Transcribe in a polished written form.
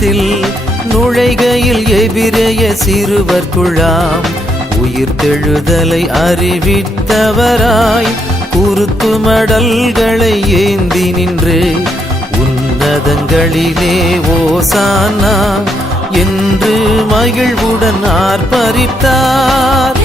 நகரத்தில் நுழைகையில் எபிரேய சிறுவர் குழாம் உயிர்த்தெழுதலை அறிவித்தவராய் குருத்து மடல்களை ஏந்தி நின்று உன்னதங்களிலே ஓசானா என்று மகிழ்வுடன் ஆர்ப்பரித்தார்.